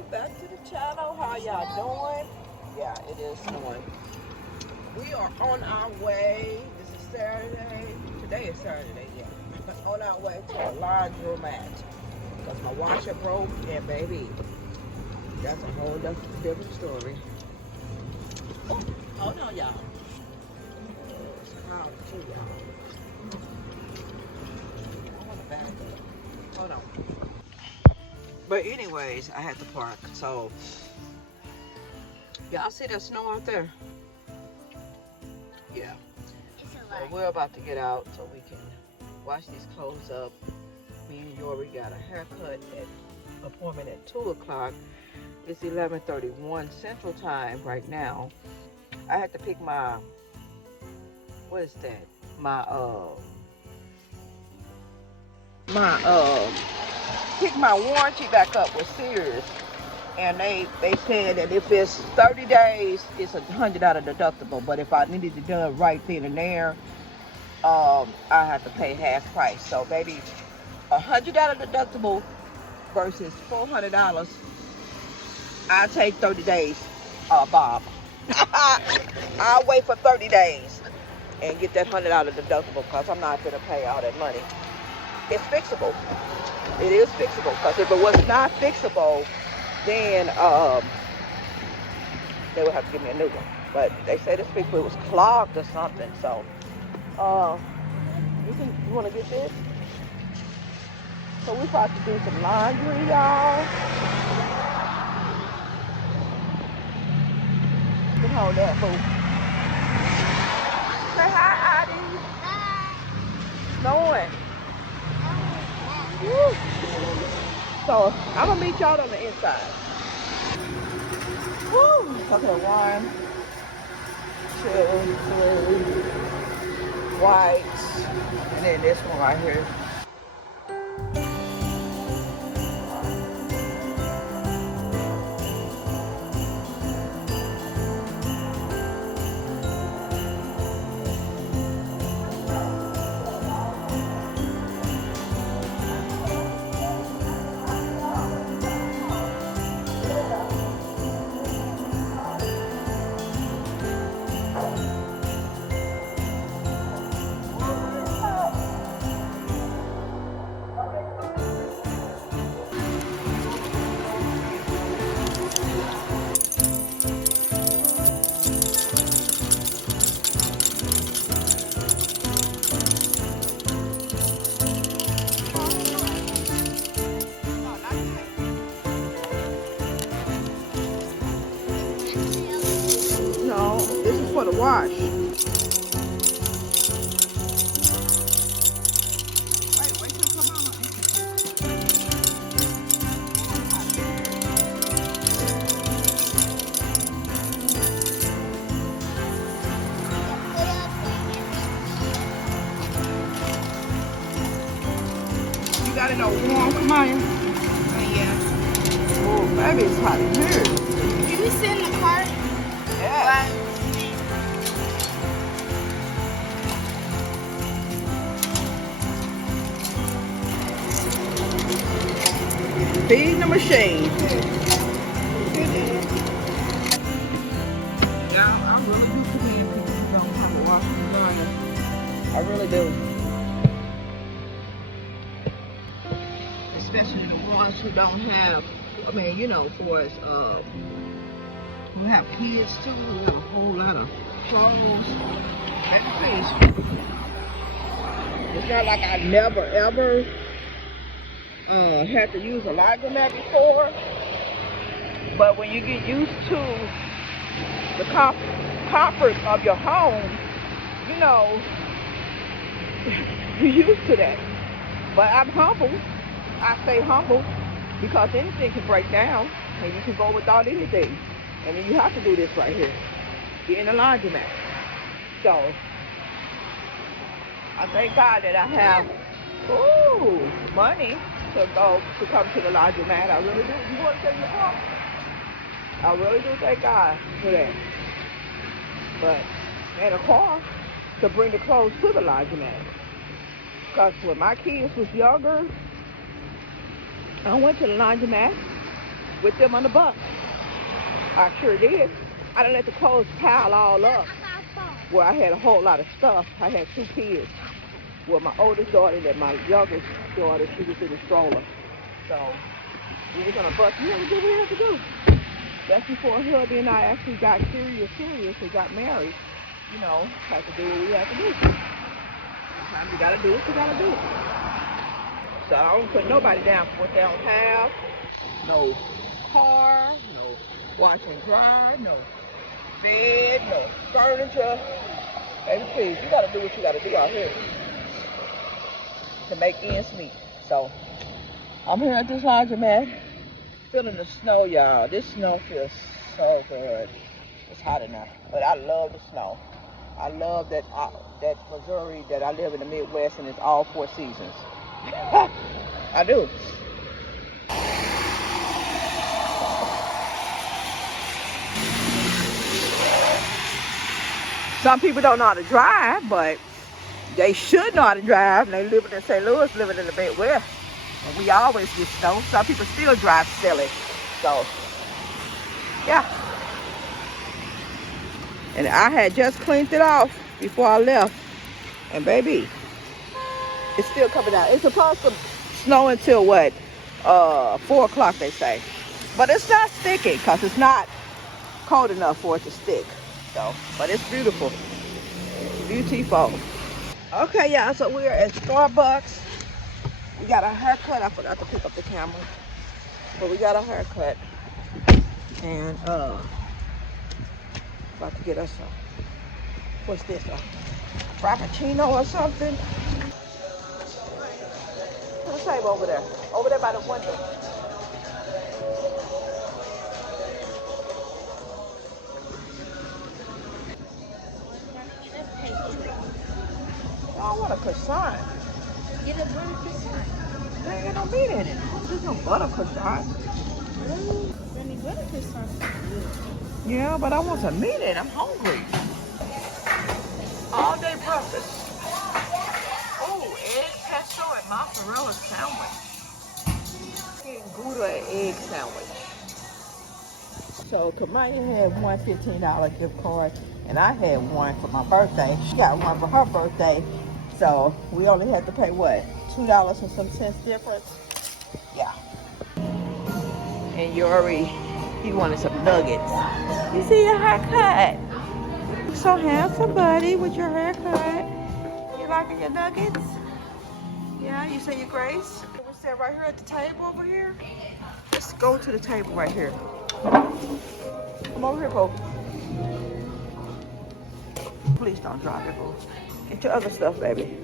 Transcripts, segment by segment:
welcome back to the channel. How y'all doing? Yeah, it is snowing. We are on our way. This is Saturday. Today is Saturday, yeah. On our way to a laundromat because my washer broke, and baby, that's a whole different story. Oh, hold on, y'all. It's crowded too, y'all. I want to back up. Hold on. But anyways, I had to park. So y'all see that snow out there? Yeah. So we're about to get out so we can wash these clothes up. Me and Yori got a haircut at appointment at 2 o'clock. It's 11:31 Central Time right now. I had to pick my, what is that? Pick my warranty back up with Sears. And they said that if it's 30 days, it's $100 deductible. But if I needed to do it right then and there, I have to pay half price. So baby, $100 deductible versus $400. I take 30 days, Bob. I'll wait for 30 days and get that $100 deductible because I'm not gonna pay all that money. It's fixable. It is fixable because if it was not fixable, then they would have to give me a new one. But they said it's fixable. It was clogged or something. So you want to get this? So we're about to do some laundry, y'all. You can hold that, boo. Say hi, Addie. Snowing. Woo. So I'm gonna meet y'all on the inside. Woo. Okay, 1, 2, 3, whites, and then this one right here. No, this is for the wash. Wait till come on. You got it all warm, come on. Oh, yeah. Oh, baby, it's hot in here. Can we sit in the car? Yeah. Feeding the machine. Now, I really do commend people who don't have a washer and dryer. I really do. Especially the ones who don't have, I mean, you know, for us, who have kids too, who have a whole lot of clothes. It's not like I never ever had to use a laundromat before, but when you get used to the comfort of your home, you know, you're used to that. But I'm humble. I stay humble because anything can break down and you can go without anything. And then you have to do this right here. Get in the laundromat. So I thank God that I have money to come to the laundromat. I really do. You want to take your car? I really do thank God for that. But and a car to bring the clothes to the laundromat. Because when my kids was younger, I went to the laundromat with them on the bus. I sure did. I done let the clothes pile all up. Well, I had a whole lot of stuff. I had 2 kids. Well, my oldest daughter and my youngest daughter, she was in the stroller. So we was on a bus. We had to do what we had to do. That's before hubby and I actually got serious and got married. You know, had to do what we had to do. Sometimes you gotta do what you gotta do. So I don't put nobody down for what they don't have. No car, no wash and dry, no bed, no furniture. Baby, please, you gotta do what you gotta do out here to make ends meet. So I'm here at this laundromat, feeling the snow, y'all. This snow feels so good. It's hot enough, but I love the snow. I love that Missouri, that I live in the Midwest and it's all 4 seasons. I do. Some people don't know how to drive, but they should know how to drive. And they living in St. Louis, living in the Midwest. And we always get snow. Some people still drive silly. So, yeah. And I had just cleaned it off before I left. And baby, it's still coming out. It's supposed to snow until what? 4 o'clock, they say. But it's not sticking because it's not cold enough for it to stick. So, but it's beautiful. It's beautiful. Okay, y'all, so we're at Starbucks. We got a haircut. I forgot to pick up the camera. But we got a haircut. And about to get us some, what's this, a frappuccino or something? Put the table over there by the window. I want a croissant. Get a butter croissant. There ain't no meat in it. There's no butter croissant. Really? Any butter croissants is good. Yeah, but I want some meat in it. I'm hungry. All day breakfast. Oh, egg pesto and mozzarella sandwich. Gouda and egg sandwich. So Kamaya had one $15 gift card, and I had one for my birthday. She got one for her birthday. So we only had to pay what? $2 and some cents difference? Yeah. And Yuri, he wanted some nuggets. You see your haircut? You're so handsome, buddy, with your haircut. You liking your nuggets? Yeah, you say your grace? We sit right here at the table over here. Let's go to the table right here. Come over here, Pope. Please don't drop it, boo. Get your other stuff, baby.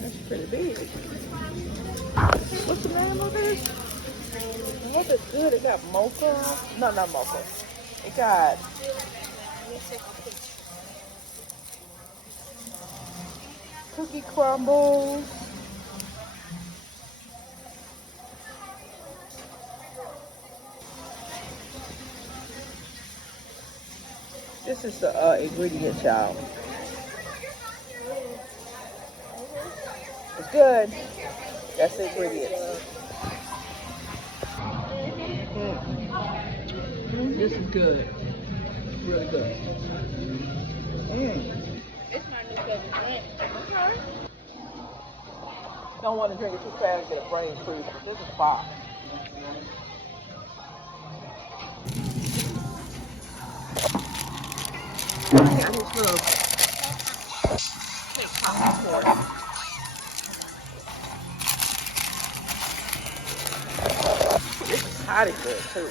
That's pretty big. What's the name of this? What's it good? It got mocha. No, not mocha. It got. Let me take a picture. Cookie crumbles. This is the ingredients, y'all. It's good. That's the ingredients. This is good. Really good. It's my new favorite drink. Okay. Don't want to drink it too fast and get a brain freeze, but this is fire. I got his little popcorn. This is hot and good too.